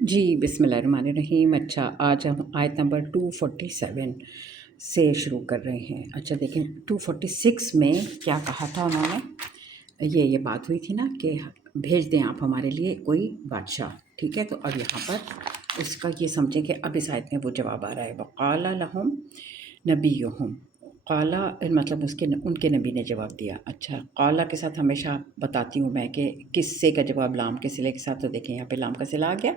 جی بسم اللہ الرحمن الرحیم۔ اچھا، آج ہم آیت نمبر 247 سے شروع کر رہے ہیں۔ اچھا دیکھیں 246 میں کیا کہا تھا انہوں نے، یہ بات ہوئی تھی نا کہ بھیج دیں آپ ہمارے لیے کوئی بادشاہ، ٹھیک ہے۔ تو اب یہاں پر اس کا یہ سمجھیں کہ اب اس آیت میں وہ جواب آ رہا ہے، وقال لہم نبیہم، قالا مطلب ان کے نبی نے جواب دیا۔ اچھا، قالا کے ساتھ ہمیشہ بتاتی ہوں میں کہ قصے کا جواب لام کے صلے کے ساتھ، تو دیکھیں یہاں پہ لام کا صلہ آ گیا،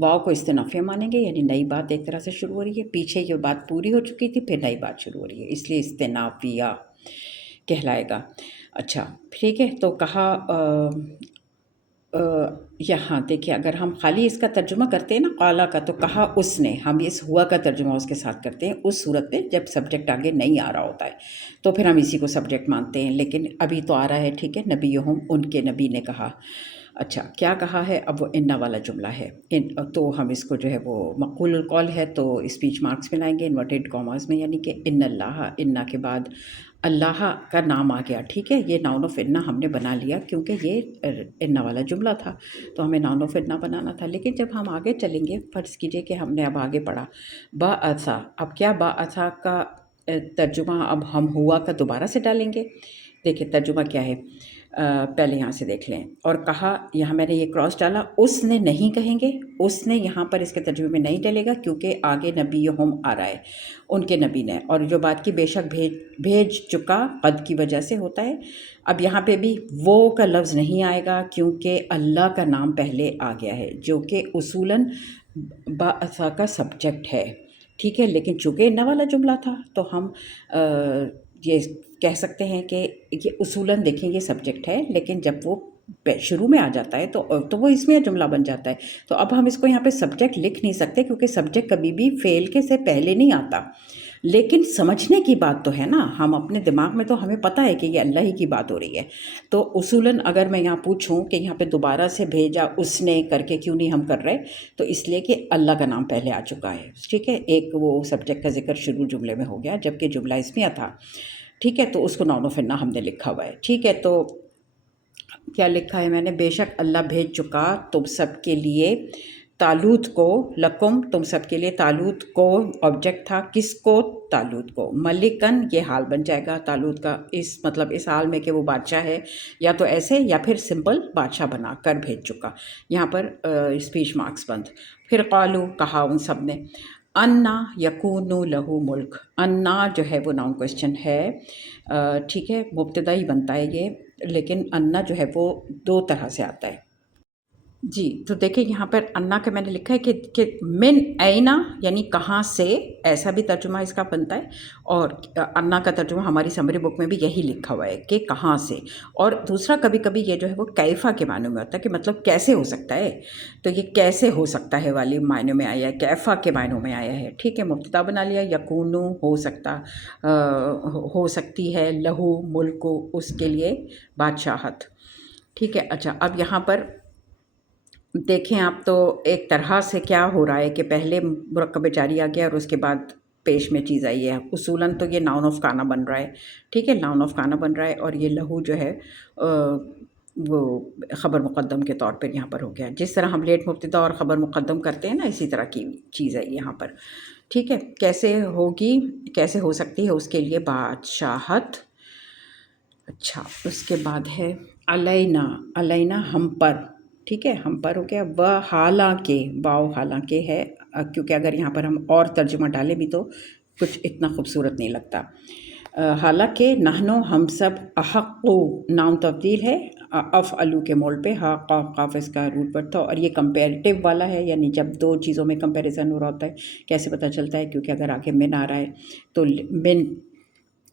واو کو استنافیہ مانیں گے، یعنی نئی بات ایک طرح سے شروع ہو رہی ہے، پیچھے یہ بات پوری ہو چکی تھی پھر نئی بات شروع ہو رہی ہے، اس لیے استنافیہ کہلائے گا۔ اچھا ٹھیک ہے، تو کہا یہاں دیکھیں اگر ہم خالی اس کا ترجمہ کرتے ہیں نا قالا کا، تو کہا اس نے، ہم اس ہوا کا ترجمہ اس کے ساتھ کرتے ہیں اس صورت میں جب سبجیکٹ آگے نہیں آ رہا ہوتا ہے، تو پھر ہم اسی کو سبجیکٹ مانتے ہیں، لیکن ابھی تو آ رہا ہے، ٹھیک ہے، نبیہم ان کے نبی نے کہا۔ اچھا کیا کہا ہے، اب وہ انا والا جملہ ہے، تو ہم اس کو جو ہے وہ مقول القول ہے تو اسپیچ مارکس میں لائیں گے انورٹیڈ کاماز میں، یعنی کہ ان اللہ، انا کے بعد اللہ کا نام آ گیا، ٹھیک ہے، یہ ناؤن آف انا ہم نے بنا لیا کیونکہ یہ انا والا جملہ تھا تو ہمیں ناؤن آف انا بنانا تھا۔ لیکن جب ہم آگے چلیں گے، فرض کیجئے کہ ہم نے اب آگے پڑھا باعثا، اب کیا باعثا کا ترجمہ اب ہم ہوا کا دوبارہ سے ڈالیں گے۔ دیکھیں ترجمہ کیا ہے، پہلے یہاں سے دیکھ لیں، اور کہا یہاں میں نے یہ کراس ڈالا، اس نے نہیں کہیں گے، اس نے یہاں پر اس کے ترجمے میں نہیں ڈلے گا کیونکہ آگے نبیہم آ رہا ہے، ان کے نبی نے، اور جو بات کی بے شک بھیج چکا قد کی وجہ سے ہوتا ہے۔ اب یہاں پہ بھی وہ کا لفظ نہیں آئے گا کیونکہ اللہ کا نام پہلے آ گیا ہے جو کہ اصولاً باعثا کا سبجیکٹ ہے، ٹھیک ہے، لیکن چونکہ نہ والا جملہ تھا تو ہم یہ کہہ سکتے ہیں کہ یہ اصولاً دیکھیں یہ سبجیکٹ ہے، لیکن جب وہ شروع میں آ جاتا ہے تو وہ اسمیہ جملہ بن جاتا ہے، تو اب ہم اس کو یہاں پہ سبجیکٹ لکھ نہیں سکتے کیونکہ سبجیکٹ کبھی بھی فعل کے سے پہلے نہیں آتا۔ لیکن سمجھنے کی بات تو ہے نا، ہم اپنے دماغ میں تو ہمیں پتہ ہے کہ یہ اللہ ہی کی بات ہو رہی ہے، تو اصولاً اگر میں یہاں پوچھوں کہ یہاں پہ دوبارہ سے بھیجا اس نے کر کے کیوں نہیں ہم کر رہے، تو اس لیے کہ اللہ کا نام پہلے آ چکا ہے، ٹھیک ہے، ایک وہ سبجیکٹ کا ذکر شروع جملے میں ہو گیا جبکہ جملہ اسمیہ تھا، ٹھیک ہے، تو اس کو ناؤن آف انا ہم نے لکھا ہوا ہے، ٹھیک ہے۔ تو کیا لکھا ہے میں نے، بے شک اللہ بھیج چکا تم سب کے لیے طالوت کو، لکم تم سب کے لیے، طالوت کو آبجیکٹ تھا، کس کو، طالوت کو، ملکن یہ حال بن جائے گا طالوت کا، اس مطلب اس حال میں کہ وہ بادشاہ ہے، یا تو ایسے یا پھر سمپل بادشاہ بنا کر بھیج چکا، یہاں پر اسپیچ مارکس بند۔ پھر قالو کہا ان سب نے، انا یکون لہو ملک، انا جو ہے وہ ناؤن کوسچن ہے، ٹھیک ہے، مبتدا ہی بنتا ہے یہ، لیکن انا جو ہے وہ دو طرح سے آتا ہے۔ جی تو دیکھیں یہاں پر انا کا میں نے لکھا ہے کہ من اینا یعنی کہاں سے، ایسا بھی ترجمہ اس کا بنتا ہے، اور انا کا ترجمہ ہماری سمری بک میں بھی یہی لکھا ہوا ہے کہ کہاں سے، اور دوسرا کبھی کبھی یہ جو ہے وہ کیفا کے معنوں میں ہوتا ہے کہ مطلب کیسے ہو سکتا ہے، تو یہ کیسے ہو سکتا ہے والی معنوں میں آیا ہے، کیفا کے معنوں میں آیا ہے، ٹھیک ہے، مبتدا بنا لیا، یکونو ہو سکتا، ہو سکتی ہے، لہو ملک اس کے لیے بادشاہت، ٹھیک ہے۔ اچھا اب یہاں پر دیکھیں آپ تو ایک طرح سے کیا ہو رہا ہے کہ پہلے مرکب جاری آ گیا اور اس کے بعد پیش میں چیز آئی ہے، اصولاً تو یہ ناؤن آف کانا بن رہا ہے، ٹھیک ہے، ناؤن آف کانا بن رہا ہے، اور یہ لہو جو ہے وہ خبر مقدم کے طور پر یہاں پر ہو گیا، جس طرح ہم لیٹ مبتدا اور خبر مقدم کرتے ہیں نا، اسی طرح کی چیز ہے یہاں پر، ٹھیک ہے۔ کیسے ہوگی، کیسے ہو سکتی ہے اس کے لیے بادشاہت۔ اچھا اس کے بعد ہے علینا، علینا ہم پر، ٹھیک ہے، ہم پر ہو گیا، و حالانکہ، واو حالانکہ ہے، کیونکہ اگر یہاں پر ہم اور ترجمہ ڈالیں بھی تو کچھ اتنا خوبصورت نہیں لگتا، حالانکہ نحنو ہم سب، احقو نام تبدیل ہے افعلو کے مول پہ، ہا قاف قاف اس کا روٹ پر تھا، اور یہ کمپیریٹیو والا ہے، یعنی جب دو چیزوں میں کمپیریزن ہو رہا ہوتا ہے کیسے پتہ چلتا ہے، کیونکہ اگر آگے من آ رہا ہے تو من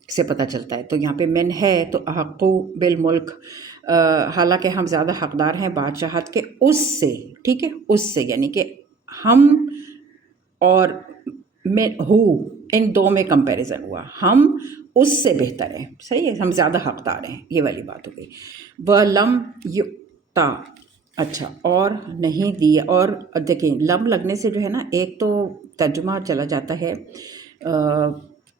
سے پتہ چلتا ہے، تو یہاں پہ من ہے تو احقو بالملک، حالانکہ ہم زیادہ حقدار ہیں بادشاہت کے اس سے، ٹھیک ہے، اس سے یعنی کہ ہم اور میں ہو، ان دو میں کمپیریزن ہوا، ہم اس سے بہتر ہیں، صحیح ہے، ہم زیادہ حقدار ہیں، یہ والی بات ہو گئی۔ وَلَمْ يُؤْتَ، اچھا اور نہیں دیا، اور دیکھیں لم لگنے سے جو ہے نا، ایک تو ترجمہ چلا جاتا ہے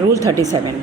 37।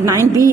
9B,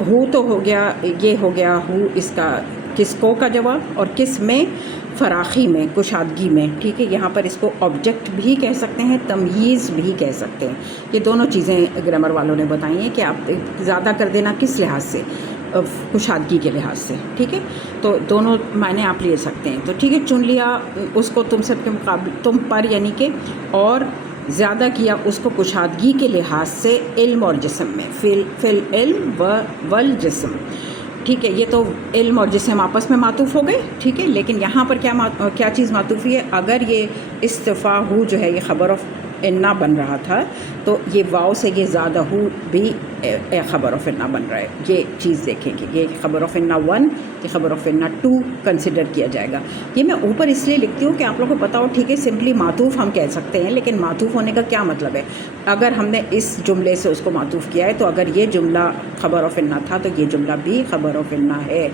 ہو تو ہو گیا، یہ ہو گیا ہو اس کا کس کو کا جواب، اور کس میں فراخی میں، کشادگی میں، ٹھیک ہے. یہاں پر اس کو آبجیکٹ بھی کہہ سکتے ہیں، تمییز بھی کہہ سکتے ہیں. یہ دونوں چیزیں گرامر والوں نے بتائی ہیں کہ آپ زیادہ کر دینا کس لحاظ سے، کشادگی کے لحاظ سے، ٹھیک ہے. تو دونوں معنی آپ لے سکتے ہیں. تو ٹھیک ہے، چن لیا اس کو تم سب کے مقابل، تم پر یعنی کہ، اور زیادہ کیا اس کو کشادگی کے لحاظ سے علم اور جسم میں، فی العلم والجسم. ٹھیک ہے، یہ تو علم اور جسم آپس میں معطوف ہو گئے، ٹھیک ہے. لیکن یہاں پر کیا چیز معطوفی ہے؟ اگر یہ استفاہو جو ہے یہ خبر آف انا بن رہا تھا، تو یہ واؤ سے یہ زیادہ ہو بھی خبر آف انا بن رہا ہے. یہ چیز دیکھیں کہ یہ خبر آف انا 1، یہ خبر آف انا 2 کنسیڈر کیا جائے گا. یہ میں اوپر اس لیے لکھتی ہوں کہ آپ لوگوں کو پتہ ہو. ٹھیک ہے، سمپلی معطوف ہم کہہ سکتے ہیں، لیکن معطوف ہونے کا کیا مطلب ہے؟ اگر ہم نے اس جملے سے اس کو معطوف کیا ہے، تو اگر یہ جملہ خبر آف انا تھا تو یہ جملہ بھی خبر آف انا ہے.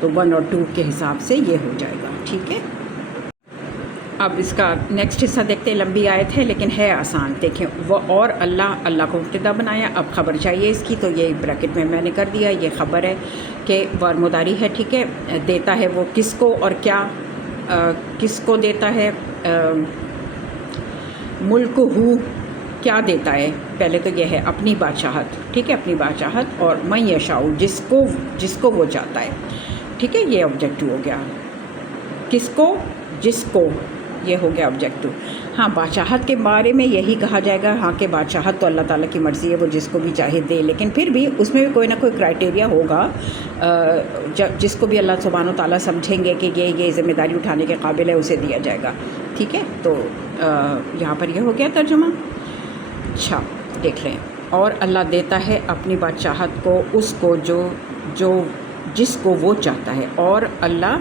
تو 1 اور 2 کے حساب سے یہ ہو جائے گا. ٹھیک ہے، اب اس کا نیکسٹ حصہ دیکھتے ہیں. لمبی آیت ہے لیکن ہے آسان. دیکھیں، وہ اور اللہ کو مبتدا بنایا. اب خبر چاہیے اس کی، تو یہ بریکٹ میں نے کر دیا. یہ خبر ہے کہ وار مضاری ہے، ٹھیک ہے. دیتا ہے وہ کس کو اور کیا، کس کو دیتا ہے؟ ملک ہو، کیا دیتا ہے؟ پہلے تو یہ ہے اپنی بادشاہت، ٹھیک ہے، اپنی بادشاہت. اور من یشاء، جس کو وہ چاہتا ہے، ٹھیک ہے. یہ آبجیکٹو ہو گیا. کس کو؟ جس کو، یہ ہو گیا آبجیکٹو. ہاں، بادشاہت کے بارے میں یہی کہا جائے گا، ہاں کہ بادشاہت تو اللہ تعالیٰ کی مرضی ہے، وہ جس کو بھی چاہے دے. لیکن پھر بھی اس میں بھی کوئی نہ کوئی کرائٹیریا ہوگا، جس کو بھی اللہ سبحانہ و تعالیٰ سمجھیں گے کہ یہ ذمہ داری اٹھانے کے قابل ہے، اسے دیا جائے گا. ٹھیک ہے، تو یہاں پر یہ ہو گیا ترجمہ. اچھا دیکھ لیں. اور اللہ دیتا ہے اپنی بادشاہت کو اس کو جس کو وہ چاہتا ہے، اور اللہ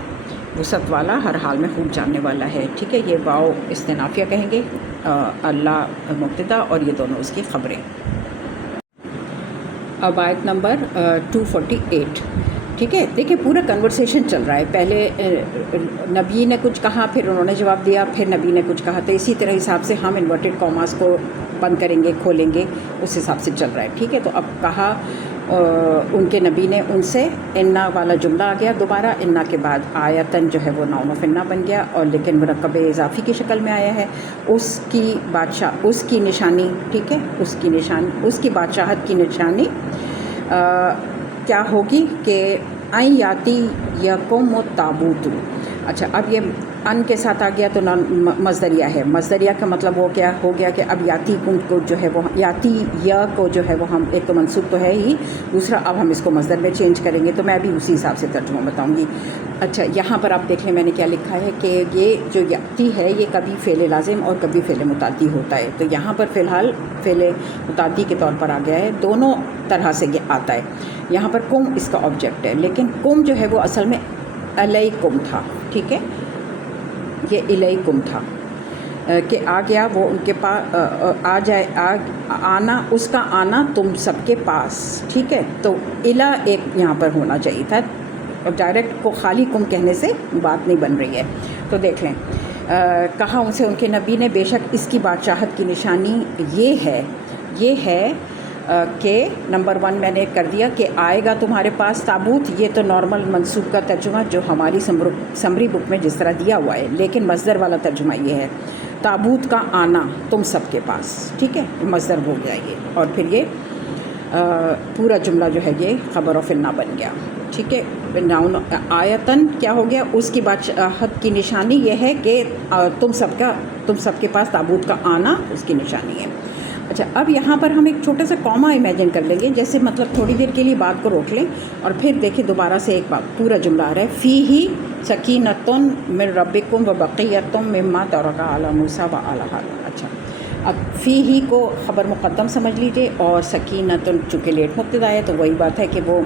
وسعت والا، ہر حال میں خوب جاننے والا ہے. ٹھیک ہے، یہ واؤ استنافیہ کہیں گے، اللہ مبتدا اور یہ دونوں اس کی خبریں. اب آیت نمبر 248. ٹھیک ہے، دیکھیں پورا کنورسیشن چل رہا ہے. پہلے نبی نے کچھ کہا، پھر انہوں نے جواب دیا، پھر نبی نے کچھ کہا. تو اسی طرح حساب سے ہم انورٹڈ کاماز کو بند کریں گے، کھولیں گے، اس حساب سے چل رہا ہے. ٹھیک ہے، تو اب کہا ان کے نبی نے ان سے، انا والا جملہ آ گیا دوبارہ. انا کے بعد آیتن جو ہے وہ نون آف انا بن گیا، اور لیکن مرکب اضافی کی شکل میں آیا ہے. اس کی نشانی، ٹھیک ہے، اس کی بادشاہت کی نشانی کیا ہوگی کہ این یاتی یکم تابوت. اچھا، اب یہ ان کے ساتھ آ گیا تو مصدریہ ہے. مصدریہ کا مطلب وہ کیا ہو گیا کہ اب یاتی کو جو ہے وہ یاتی یا کو جو ہے وہ ہم ایک تو منصوب تو ہے ہی، دوسرا اب ہم اس کو مصدر میں چینج کریں گے. تو میں بھی اسی حساب سے ترجمہ بتاؤں گی. اچھا، یہاں پر آپ دیکھ لیں میں نے کیا لکھا ہے کہ یہ جو یاتی ہے یہ کبھی فعل لازم اور کبھی فعل متعدی ہوتا ہے. تو یہاں پر فی الحال فعل متعدی کے طور پر آ گیا ہے. دونوں طرح سے یہ آتا ہے. یہاں پر کم اس کا آبجیکٹ ہے، لیکن کم جو ہے وہ اصل میں علیکم تھا. ٹھیک ہے، یہ علیکم تھا کہ آ گیا وہ ان کے پاس، آنا، اس کا آنا تم سب کے پاس. ٹھیک ہے، تو الا ایک یہاں پر ہونا چاہیے تھا. ڈائریکٹ کو خالی کم کہنے سے بات نہیں بن رہی ہے. تو دیکھ لیں، کہا ان سے ان کے نبی نے، بے شک اس کی بادشاہت کی نشانی یہ ہے کہ نمبر 1 میں نے کر دیا کہ آئے گا تمہارے پاس تابوت. یہ تو نارمل منصوب کا ترجمہ جو ہماری سمری بک میں جس طرح دیا ہوا ہے، لیکن مصدر والا ترجمہ یہ ہے تابوت کا آنا تم سب کے پاس. ٹھیک ہے، مصدر ہو گیا یہ، اور پھر یہ پورا جملہ جو ہے یہ خبر آف انا بن گیا. ٹھیک ہے، ناؤن آیتن کیا ہو گیا؟ اس کی بادشاہت کی نشانی یہ ہے کہ تم سب کے پاس تابوت کا آنا اس کی نشانی ہے. اچھا، اب یہاں پر ہم ایک چھوٹا سا کوما امیجن کر لیں گے، جیسے مطلب تھوڑی دیر کے لیے بات کو روک لیں اور پھر دیکھیں دوبارہ سے ایک بات. پورا جملہ آ رہا ہے، فیہ سکینۃ من ربکم وبقیۃ مما ترک آل موسیٰ وآل ہارون. اچھا، اب فیہ کو خبر مقدم سمجھ لیجئے، اور سکینۃ چونکہ لیٹ مبتدا ہے تو وہی بات ہے کہ وہ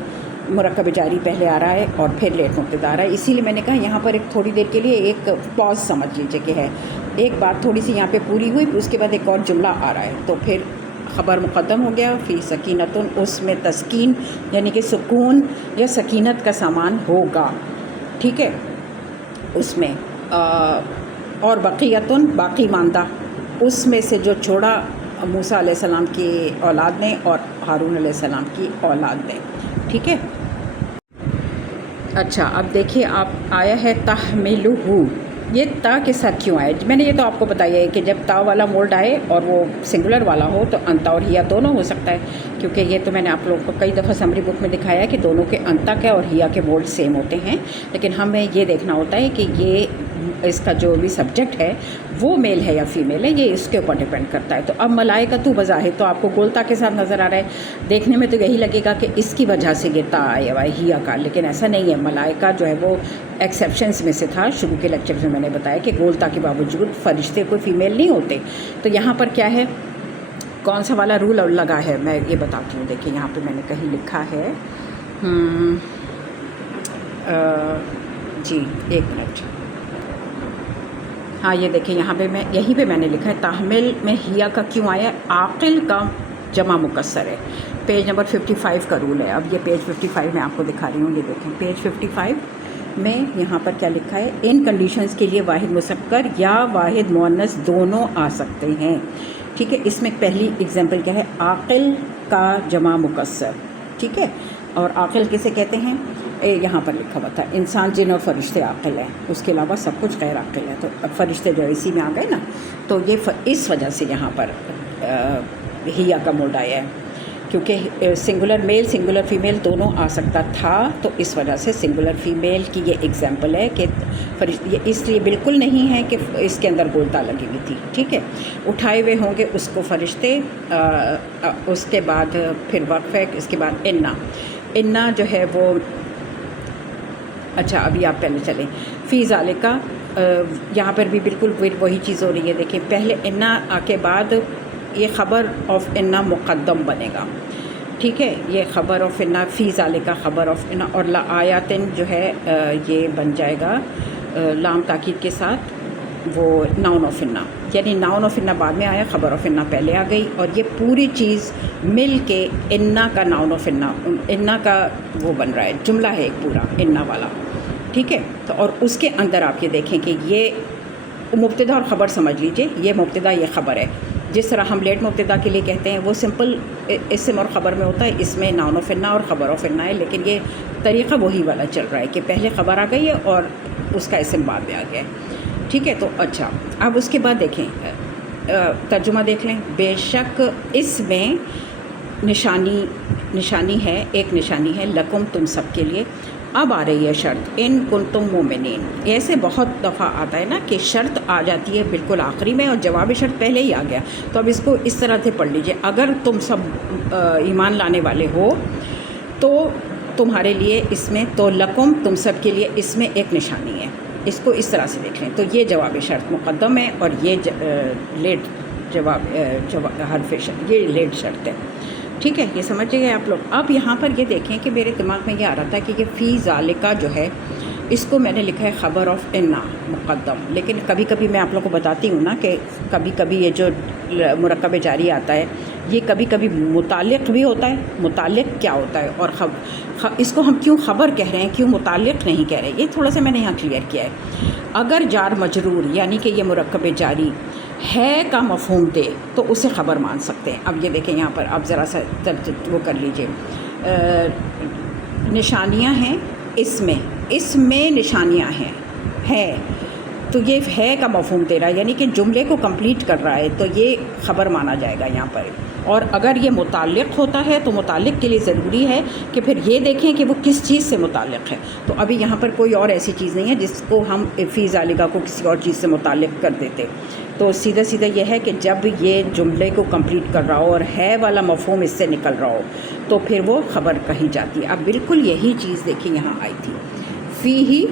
مرکب جاری پہلے آ رہا ہے اور پھر لیٹ مبتدا آ رہا ہے. اسی لیے میں نے کہا یہاں پر ایک تھوڑی دیر کے لیے ایک پاز سمجھ لیجئے کہ ہے ایک بات تھوڑی سی یہاں پہ پوری ہوئی، اس کے بعد ایک اور جملہ آ رہا ہے. تو پھر خبر مقدم ہو گیا، فی سکینۃ، اس میں تسکین یعنی کہ سکون یا سکینت کا سامان ہوگا. ٹھیک ہے، اس میں اور بقیتن، باقی ماندہ، اس میں سے جو چھوڑا موسیٰ علیہ السلام کی اولاد نے اور ہارون علیہ السلام کی اولاد نے. ٹھیک ہے. اچھا اب دیکھیے آپ آیا ہے تحملہ، یہ تا کے ساتھ کیوں آئے؟ میں نے یہ تو آپ کو بتایا ہے کہ جب تا والا مولڈ آئے اور وہ سنگولر والا ہو تو انتا اور ہیا دونوں ہو سکتا ہے، کیونکہ یہ تو میں نے آپ لوگوں کو کئی دفعہ سمری بک میں دکھایا ہے کہ دونوں کے انتا کے اور ہیا کے مولڈ سیم ہوتے ہیں، لیکن ہمیں یہ دیکھنا ہوتا ہے کہ یہ اس کا جو بھی سبجیکٹ ہے وہ میل ہے یا فیمیل ہے، یہ اس کے اوپر ڈپینڈ کرتا ہے. تو اب ملائکۃ بظاہر تو آپ کو گولتا کے ساتھ نظر آ رہا ہے، دیکھنے میں تو یہی لگے گا کہ اس کی وجہ سے یہ تا آیا ہوا ہے ہیا کا، لیکن ایسا نہیں ہے. ملائکہ جو ہے وہ ایکسیپشنس میں سے تھا. شروع کے لیکچرز میں میں نے بتایا کہ گولتا کے باوجود فرشتے کوئی فیمیل نہیں ہوتے. تو یہاں پر کیا ہے، کون سا والا رول لگا ہے میں یہ بتاتی ہوں. دیکھیں یہاں پہ میں نے کہیں لکھا ہے، جی ایک منٹ، ہاں یہ دیکھیں یہاں پہ یہیں پہ میں نے لکھا ہے تحمل میں ہیا کا کیوں آیا ہے، عاقل کا جمع مکسر ہے. پیج نمبر 55 کا رول ہے. اب یہ پیج 55 میں آپ کو دکھا رہی ہوں. یہ دیکھیں پیج 55 میں یہاں پر کیا لکھا ہے، ان کنڈیشنز کے لیے واحد مذکر یا واحد مؤنث دونوں آ سکتے ہیں. ٹھیک ہے، اس میں پہلی اگزامپل کیا ہے، عاقل کا جمع مکسر. ٹھیک ہے، اور عاقل کسے کہتے ہیں، یہاں پر لکھا ہوا تھا انسان جن اور فرشتے عاقل ہیں، اس کے علاوہ سب کچھ غیر عاقل ہے. تو اب فرشتے جو اسی میں آ گئے نا، تو یہ اس وجہ سے یہاں پر ہیا کا مولڈ آیا ہے، کیونکہ سنگولر میل سنگولر فیمیل دونوں آ سکتا تھا. تو اس وجہ سے سنگولر فیمیل کی یہ اگزامپل ہے کہ یہ اس لیے بالکل نہیں ہے کہ اس کے اندر گولتا لگی ہوئی تھی. ٹھیک ہے، اٹھائے ہوئے ہوں گے اس کو فرشتے، اس کے بعد پھر وقف ہے، اس کے بعد انا جو ہے وہ، اچھا ابھی آپ پہلے چلیں فی ذالکہ، یہاں پر بھی بالکل وہی چیز ہو رہی ہے. دیکھیں پہلے انا کے بعد یہ خبر آف انا مقدم بنے گا. ٹھیک ہے، یہ خبر آف انا، فی ذالکہ خبر آف انا، اور لآیاتن جو ہے یہ بن جائے گا لام تاکید کے ساتھ وہ ناؤن آف انا، یعنی ناؤن آف انا بعد میں آیا، خبر آف انا پہلے آ گئی، اور یہ پوری چیز مل کے انا کا ناؤن آف انا کا وہ بن رہا ہے، جملہ ہے ایک پورا انا والا. ٹھیک ہے، تو اور اس کے اندر آپ یہ دیکھیں کہ یہ مبتدا اور خبر سمجھ لیجئے، یہ مبتدا یہ خبر ہے. جس طرح ہم لیٹ مبتدا کے لیے کہتے ہیں وہ سمپل اسم اور خبر میں ہوتا ہے، اس میں ناؤن آف انا اور خبر آف انا ہے، لیکن یہ طریقہ وہی والا چل رہا ہے کہ پہلے خبر آ گئی ہے اور اس کا اسم بعد میں آ گیا ہے. ٹھیک ہے، تو اچھا اب اس کے بعد دیکھیں ترجمہ دیکھ لیں. بے شک اس میں نشانی ہے، ایک نشانی ہے لکم تم سب کے لیے. اب آ رہی ہے شرط، ان کنتم مومنین. ایسے بہت دفعہ آتا ہے نا کہ شرط آ جاتی ہے بالکل آخری میں اور جواب شرط پہلے ہی آ گیا. تو اب اس کو اس طرح سے پڑھ لیجئے، اگر تم سب ایمان لانے والے ہو تو تمہارے لیے اس میں، تو لکم تم سب کے لیے اس میں ایک نشانی ہے. اس کو اس طرح سے دیکھ لیں. تو یہ جواب شرط مقدم ہے اور یہ لیٹ جواب حرف شرط، یہ لیٹ شرط ہے. ٹھیک ہے، یہ سمجھ گئے آپ لوگ. اب یہاں پر یہ دیکھیں کہ میرے دماغ میں یہ آ رہا تھا کہ یہ فی ذالکہ جو ہے اس کو میں نے لکھا ہے خبر آف انا مقدم، لیکن کبھی کبھی میں آپ لوگوں کو بتاتی ہوں نا کہ کبھی کبھی یہ جو مرکب جاری آتا ہے یہ کبھی کبھی متعلق بھی ہوتا ہے. متعلق کیا ہوتا ہے اور اس کو ہم کیوں خبر کہہ رہے ہیں، کیوں متعلق نہیں کہہ رہے، یہ تھوڑا سا میں نے یہاں کلیئر کیا ہے. اگر جار مجرور یعنی کہ یہ مرکب جاری ہے کا مفہوم دے تو اسے خبر مان سکتے ہیں. اب یہ دیکھیں یہاں پر آپ ذرا سا وہ کر لیجئے، نشانیاں ہیں اس میں نشانیاں ہیں تو یہ ہے کا مفہوم دے رہا ہے، یعنی کہ جملے کو کمپلیٹ کر رہا ہے، تو یہ خبر مانا جائے گا یہاں پر. اور اگر یہ متعلق ہوتا ہے تو متعلق کے لیے ضروری ہے کہ پھر یہ دیکھیں کہ وہ کس چیز سے متعلق ہے. تو ابھی یہاں پر کوئی اور ایسی چیز نہیں ہے جس کو ہم فی ذالکہ کو کسی اور چیز سے متعلق کر دیتے. تو سیدھا یہ ہے کہ جب یہ جملے کو کمپلیٹ کر رہا ہو اور ہے والا مفہوم اس سے نکل رہا ہو تو پھر وہ خبر کہی جاتی ہے. اب بالکل یہی چیز دیکھیں یہاں آئی تھی، فیہ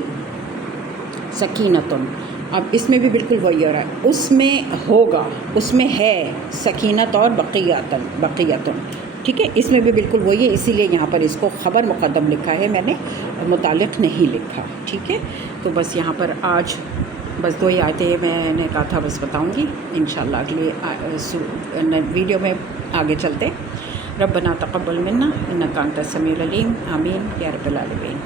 سکینتن. اب اس میں بھی بالکل وہی ہو رہا ہے، اس میں ہوگا، اس میں ہے سکینت اور بقیتن. ٹھیک ہے، اس میں بھی بالکل وہی ہے، اسی لیے یہاں پر اس کو خبر مقدم لکھا ہے، میں نے متعلق نہیں لکھا. ٹھیک ہے، تو بس یہاں پر آج بس 2 ہی آیتیں میں نے کہا تھا بس بتاؤں گی. انشاءاللہ اگلی ویڈیو میں آگے چلتے. ربنا تقبل منا انک انت السمیع العلیم. آمین یا رب العالمین.